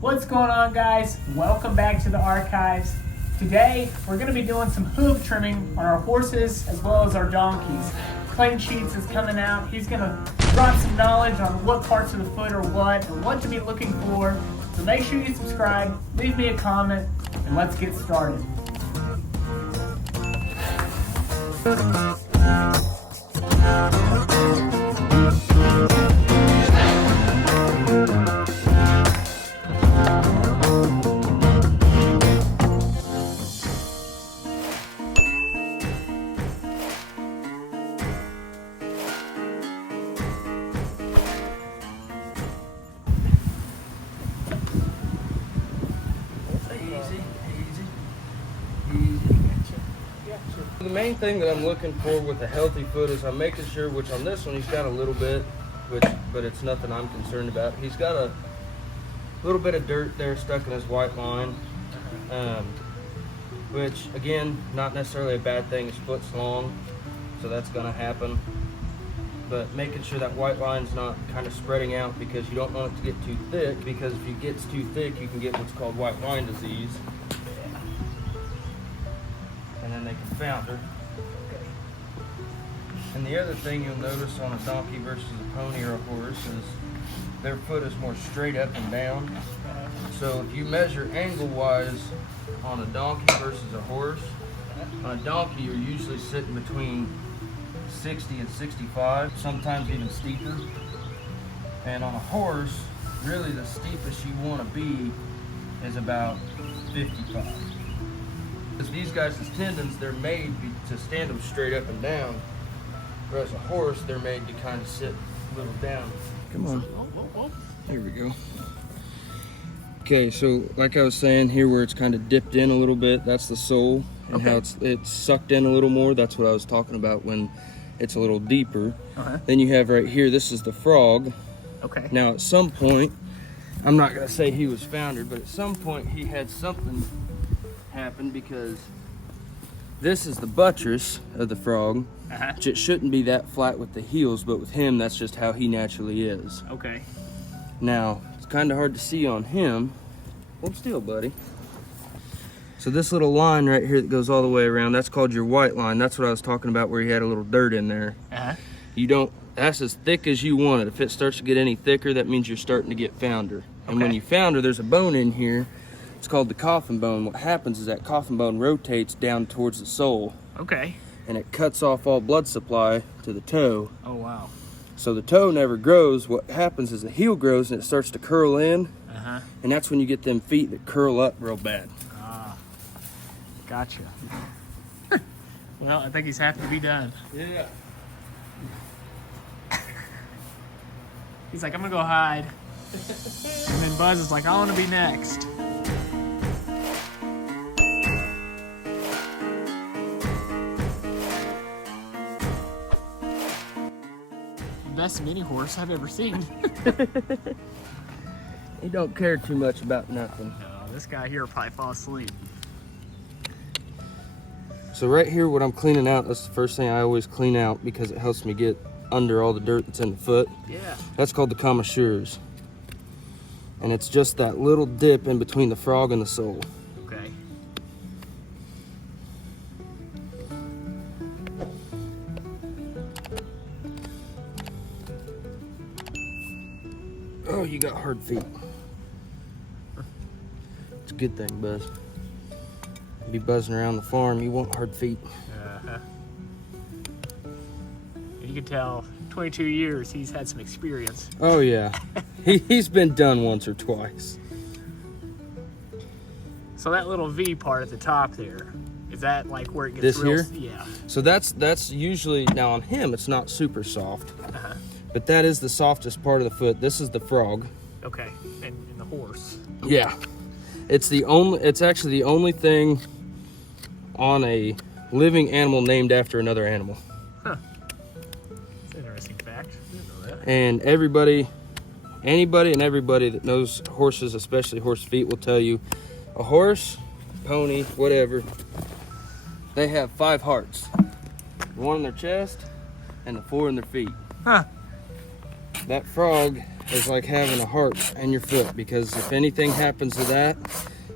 What's going on, guys? Welcome back to the archives. Today we're going to be doing some hoof trimming on our horses as well as our donkeys. Clayton Sheets is coming out. He's going to drop some knowledge on what parts of the foot are what and what to be looking for. So make sure you subscribe, leave me a comment, and let's get started. The main thing that I'm looking for with a healthy foot is I'm making sure, which on this one he's got a little bit, but it's nothing I'm concerned about. He's got a little bit of dirt there stuck in his white line, which again, not necessarily a bad thing. His foot's long, so that's gonna happen. But making sure that white line's not kind of spreading out, because you don't want it to get too thick, because if it gets too thick, you can get what's called white line disease. And then they can founder. And the other thing you'll notice on a donkey versus a pony or a horse is their foot is more straight up and down. So if you measure angle-wise on a donkey versus a horse, on a donkey you're usually sitting between 60 and 65, sometimes even steeper. And on a horse, really the steepest you want to be is about 55. Because these guys' tendons, they're made to stand them straight up and down, whereas a horse, they're made to kind of sit a little down. Come on. Here we go. Okay, so like I was saying, here where it's kind of dipped in a little bit, that's the sole, and how it's sucked in a little more. That's what I was talking about when it's a little deeper. Then you have right here, this is the frog. Okay. Now at some point, I'm not gonna say he was foundered, but at some point he had something happen, because this is the buttress of the frog, which it shouldn't be that flat with the heels, but with him, that's just how he naturally is. Okay. Now, it's kind of hard to see on him. Hold still, buddy. So this little line right here that goes all the way around, that's called your white line. That's what I was talking about, where he had a little dirt in there. You don't, that's as thick as you want it. If it starts to get any thicker, that means you're starting to get founder. And when you founder, there's a bone in here. It's called the coffin bone. What happens is that coffin bone rotates down towards the sole. Okay. And it cuts off all blood supply to the toe. Oh, wow. So the toe never grows. What happens is the heel grows and it starts to curl in. And that's when you get them feet that curl up real bad. Gotcha. Well, I think he's happy to be done. Yeah. He's like, I'm gonna go hide. And then Buzz is like, I want to be next. Best mini horse I've ever seen. He don't care too much about nothing. No, this guy here will probably fall asleep. So right here, what I'm cleaning out, that's the first thing I always clean out, because it helps me get under all the dirt that's in the foot. Yeah. That's called the commissures. And it's just that little dip in between the frog and the sole. Okay. Oh, you got hard feet. It's a good thing, Buzz. You be buzzing around the farm, you want hard feet. You can tell 22 years he's had some experience. Oh yeah. He's been done once or twice. So that little V part at the top there, is that like where it gets this real? Here? Yeah. So that's usually, now on him it's not super soft. But that is the softest part of the foot. This is the frog. Okay. And the horse. Yeah. It's actually the only thing on a living animal named after another animal. Huh. That's an interesting fact. I didn't know that. And anybody and everybody that knows horses, especially horse feet, will tell you a horse, pony, whatever, they have 5 hearts. One in their chest and the 4 in their feet. Huh. That frog is like having a heart in your foot, because if anything happens to that,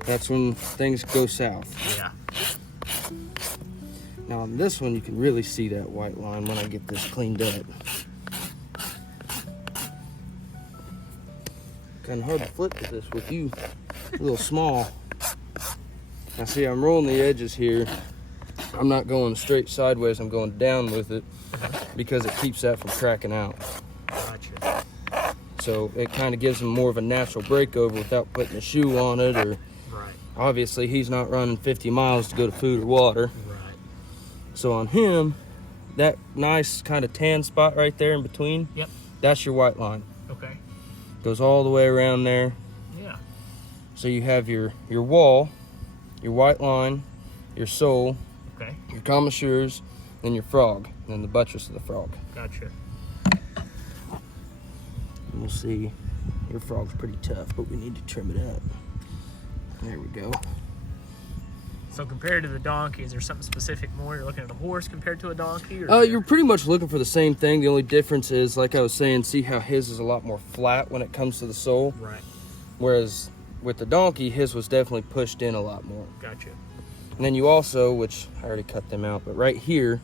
that's when things go south. Yeah. Now on this one, you can really see that white line when I get this cleaned up. Kind of hard to flip with this with you, a little small. Now see, I'm rolling the edges here. I'm not going straight sideways, I'm going down with it because it keeps that from cracking out. Gotcha. So it kind of gives him more of a natural breakover without putting a shoe on it, or Right. obviously he's not running 50 miles to go to food or water. Right. So on him, that nice kind of tan spot right there in between, Yep. that's your white line. Okay. Goes all the way around there. Yeah. So you have your wall, your white line, your sole, Okay. your commissures, then your frog, and then the buttress of the frog. Gotcha. And we'll see, your frog's pretty tough, but we need to trim it up. There we go. So compared to the donkey, is there something specific more? You're looking at a horse compared to a donkey? Or You're pretty much looking for the same thing. The only difference is, like I was saying, see how his is a lot more flat when it comes to the sole? Right. Whereas with the donkey, his was definitely pushed in a lot more. Gotcha. And then you also, which I already cut them out, but right here,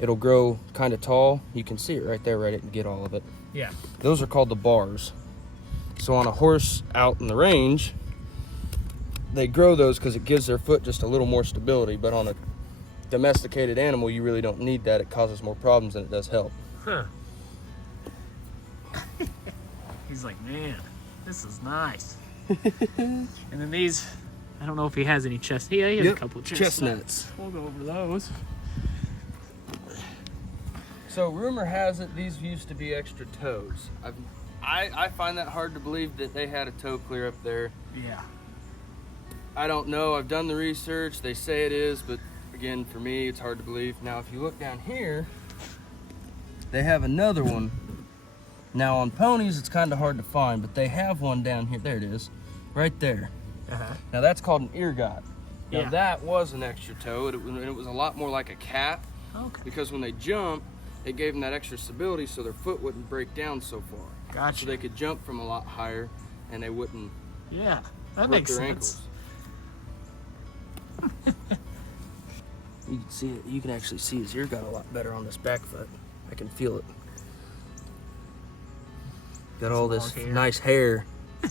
it'll grow kind of tall. You can see it right there, right? It can get all of it. Yeah. Those are called the bars. So on a horse out in the range, they grow those because it gives their foot just a little more stability. But on a domesticated animal, you really don't need that. It causes more problems than it does help. Huh. He's like, man, this is nice. And then these, I don't know if he has any he has a couple of chestnuts. We'll go over those. So rumor has it these used to be extra toes. I find that hard to believe that they had a toe clear up there. Yeah. I don't know. I've done the research. They say it is, but again, for me, it's hard to believe. Now, if you look down here, they have another one. Now, on ponies, it's kind of hard to find, but they have one down here. There it is, right there. Uh-huh. Now, that's called an ergot. Now, Yeah. that was an extra toe. It was a lot more like a cat, Okay. because when they jump, it gave them that extra stability so their foot wouldn't break down so far. Gotcha. So they could jump from a lot higher, and they wouldn't Yeah, that hurt makes their sense. ankles. You can see it. You can actually see his ear got a lot better on this back foot. I can feel it. Got all this long hair. nice hair Yeah,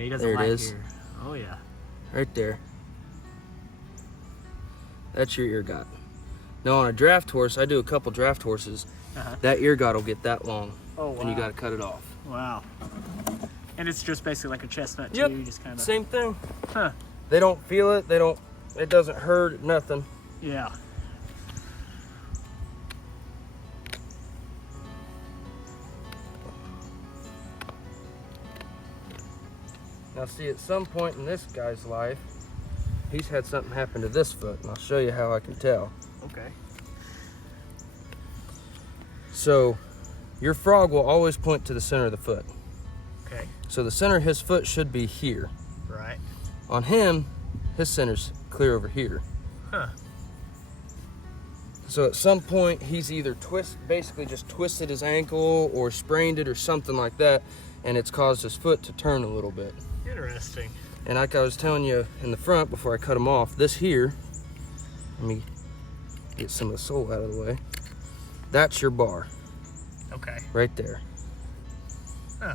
he doesn't There it like is. hair. Oh, yeah. right there. That's your ear got. Now on a draft horse, I do a couple draft horses. Uh-huh. That ear got will get that long, Oh, wow. and you got to cut it off. Wow. And it's just basically like a chestnut, too. Yep. You just kind of... Same thing. Huh. They don't feel it. It doesn't hurt. Nothing. Yeah. Now see, at some point in this guy's life, he's had something happen to this foot, and I'll show you how I can tell. Okay. So, your frog will always point to the center of the foot. Okay. So the center of his foot should be here. Right. On him, his center's clear over here. Huh. So at some point, he's either basically just twisted his ankle or sprained it or something like that, and it's caused his foot to turn a little bit. Interesting. And like I was telling you in the front before I cut him off, this here, let me get some of the sole out of the way. That's your bar, Okay. right there. Huh.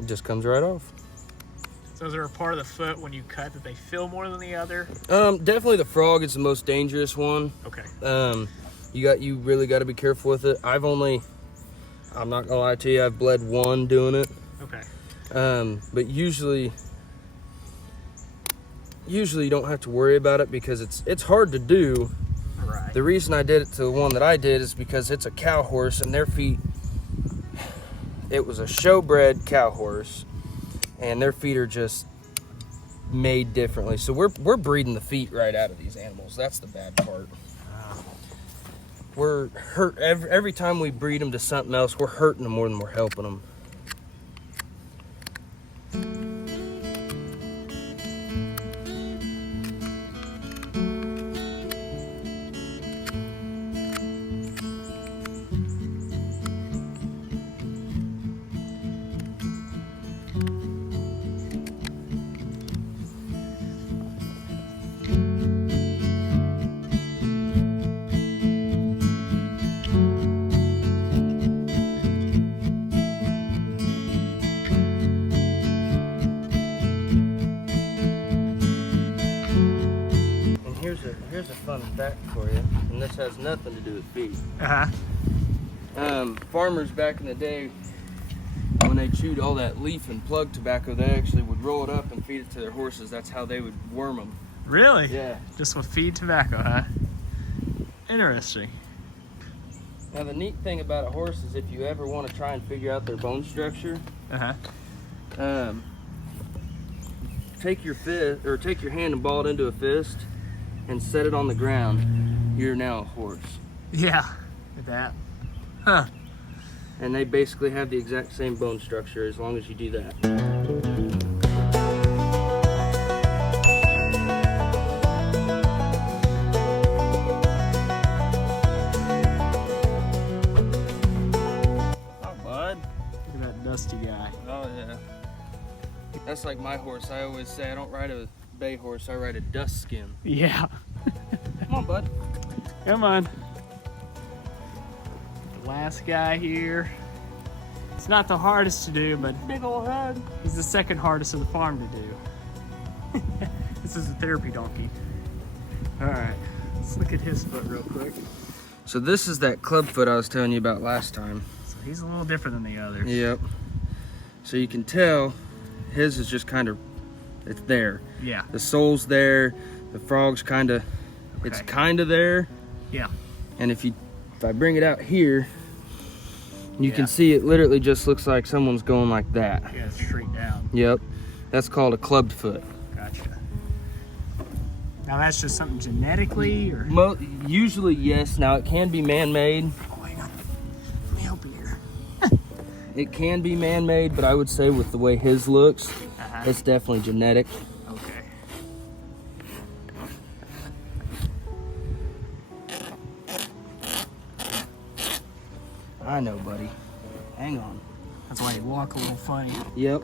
It just comes right off. So is there a part of the foot when you cut that they feel more than the other? Definitely the frog is the most dangerous one. Okay. You really got to be careful with it. I'm not gonna lie to you, I've bled one doing it. Okay. But usually you don't have to worry about it because it's hard to do. Right. The reason I did it to the one that I did is because it's a cow horse, and their feet, it was a showbred cow horse, and their feet are just made differently. So we're breeding the feet right out of these animals. That's the bad part. Wow. We're hurt every time we breed them to something else. We're hurting them more than we're helping them. Here's a fun fact for you, and this has nothing to do with feed. Farmers back in the day, when they chewed all that leaf and plug tobacco, they actually would roll it up and feed it to their horses. That's how they would worm them. Really? Yeah. Just with feed tobacco, huh? Interesting. Now the neat thing about a horse is if you ever want to try and figure out their bone structure, take your fist, or take your hand and ball it into a fist and set it on the ground. You're now a horse. Yeah, at that. Huh. And they basically have the exact same bone structure as long as you do that. Oh, bud. Look at that dusty guy. Oh, yeah. That's like my horse. I always say I don't ride a bay horse, I ride a dust skin. Yeah. Come on, bud. Come on. Last guy here. It's not the hardest to do, but Big old head. he's the second hardest of the farm to do. This is a therapy donkey. All right, let's look at his foot real quick. So this is that club foot I was telling you about last time. So he's a little different than the others. Yep. So you can tell his is just kind of, it's there. Yeah. The sole's there, the frog's kind of, it's kind of there. Yeah. And if I bring it out here, you can see it literally just looks like someone's going like that. Yeah, it's straight down. Yep. That's called a clubbed foot. Gotcha. Now that's just something genetically, or? Usually, yes. Now it can be man-made. Oh, hang on. Let me help you here. It can be man-made, but I would say with the way his looks, it's definitely genetic. Okay. I know, buddy. Hang on. That's why you walk a little funny. Yep.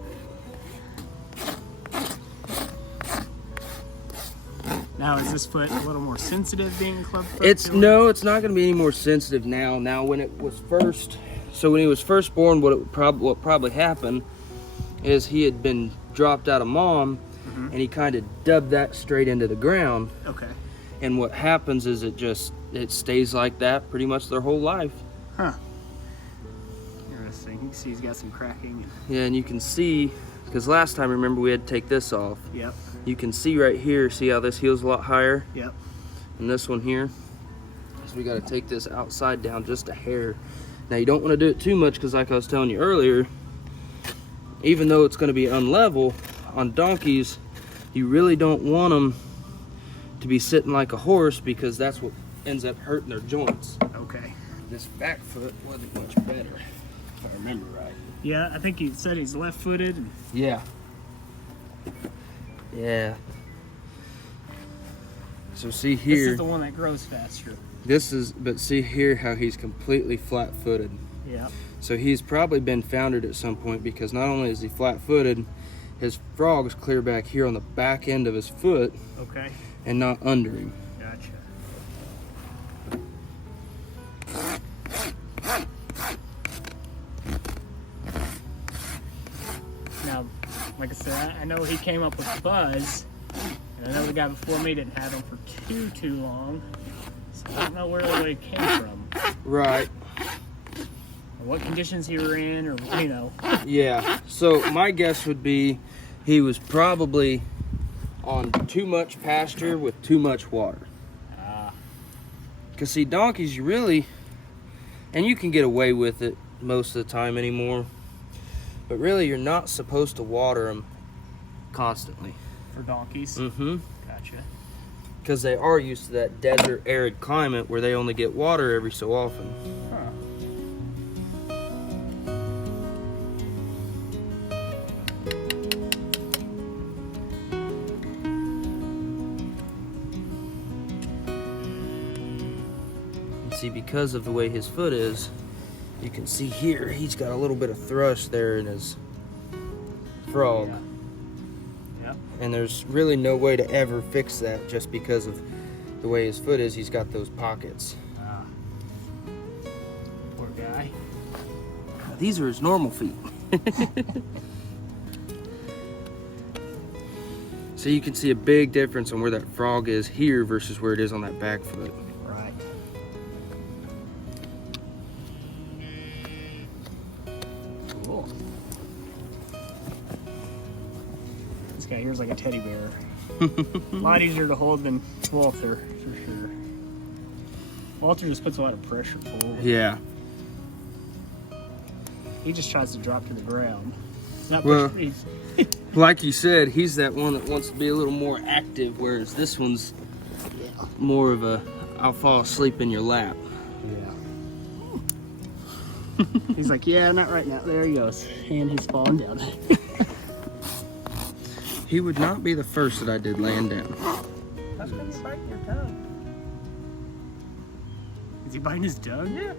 Now, is this foot a little more sensitive being club foot? No, it's not going to be any more sensitive now. Now, when it was first, so when he was first born, what probably happened is he had been dropped out of mom, and he kind of dubbed that straight into the ground. Okay. And what happens is it stays like that pretty much their whole life. Huh. Interesting. You can see he's got some cracking. Yeah, and you can see, because last time, remember, we had to take this off. Yep. You can see right here, see how this heel's a lot higher? Yep. And this one here. So we got to take this outside down just a hair. Now you don't want to do it too much because like I was telling you earlier, even though it's going to be unlevel, on donkeys, you really don't want them to be sitting like a horse because that's what ends up hurting their joints. Okay. This back foot wasn't much better, if I remember right. Yeah, I think he said he's left-footed. Yeah. Yeah. So see here. This is the one that grows faster. But see here how he's completely flat-footed. Yeah. So he's probably been foundered at some point because not only is he flat-footed, his frog's clear back here on the back end of his foot. Okay. And not under him. Gotcha. Now, like I said, I know he came up with Buzz, and I know the guy before me didn't have him for too long, so I don't know where it came from. Right. Or what conditions he were in, or, you know. Yeah, so my guess would be he was probably on too much pasture with too much water. Because see, donkeys, you really, and you can get away with it most of the time anymore, but really you're not supposed to water them constantly. For donkeys? Mm-hmm. Gotcha. Because they are used to that desert, arid climate where they only get water every so often. Huh. See, because of the way his foot is, you can see here he's got a little bit of thrush there in his frog. Yeah. Yep. And there's really no way to ever fix that just because of the way his foot is. He's got those pockets. Poor guy. These are his normal feet. So you can see a big difference on where that frog is here versus where it is on that back foot. Right. Cool. This guy here's like a teddy bear. A lot easier to hold than Walter, for sure. Walter just puts a lot of pressure forward. Yeah. He just tries to drop to the ground. He's not Well, pushing. Like you said, he's that one that wants to be a little more active, whereas this one's more of a, I'll fall asleep in your lap. Yeah. He's like, yeah, not right now. There he goes. And he's falling down. He would not be the first that I did land down. That's gonna be biting your tongue. Is he biting his tongue? Yeah.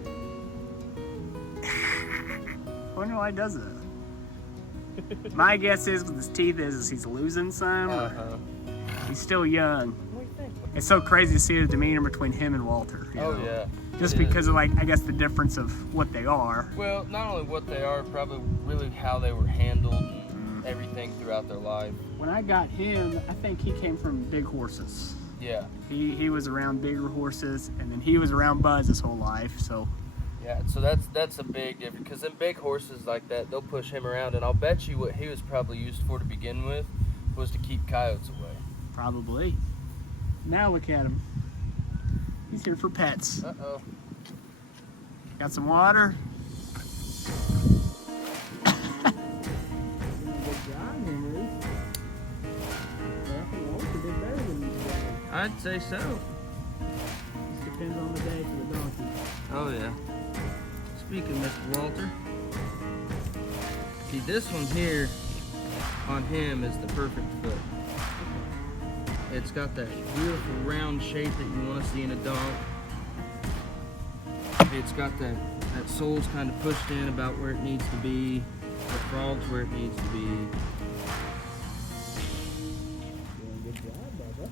I wonder why he does that. My guess is with his teeth is he's losing some. Or he's still young. What do you think? It's so crazy to see the demeanor between him and Walter. You know? Yeah. Just because of, like, I guess the difference of what they are. Well, not only what they are, probably really how they were handled and everything throughout their life. When I got him, I think he came from big horses. Yeah. He was around bigger horses, and then he was around Buzz his whole life, so. Yeah, so that's a big difference, because them big horses like that, they'll push him around, and I'll bet you what he was probably used for to begin with was to keep coyotes away. Probably. Now look at him. He's here for pets. Uh-oh. Got some water. I'd say so. Just depends on the day for the donkey. Oh, yeah. Speaking of Mr. Walter, see, this one here on him is the perfect foot. It's got that beautiful round shape that you want to see in a dog. It's got that sole's kind of pushed in about where it needs to be. The frog's where it needs to be. Doing a good job, Bubba.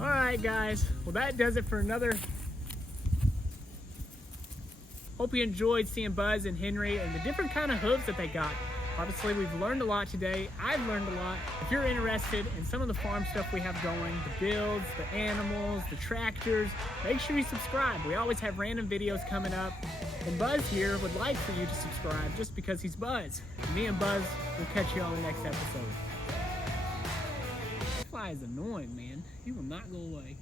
Alright guys, well that does it for another. Hope you enjoyed seeing Buzz and Henry and the different kind of hooves that they got. Obviously we've learned a lot today. I've learned a lot. If you're interested in some of the farm stuff we have going, the builds, the animals, the tractors, make sure you subscribe. We always have random videos coming up. And Buzz here would like for you to subscribe just because he's Buzz. Me and Buzz will catch you on the next episode. This fly is annoying, man. He will not go away.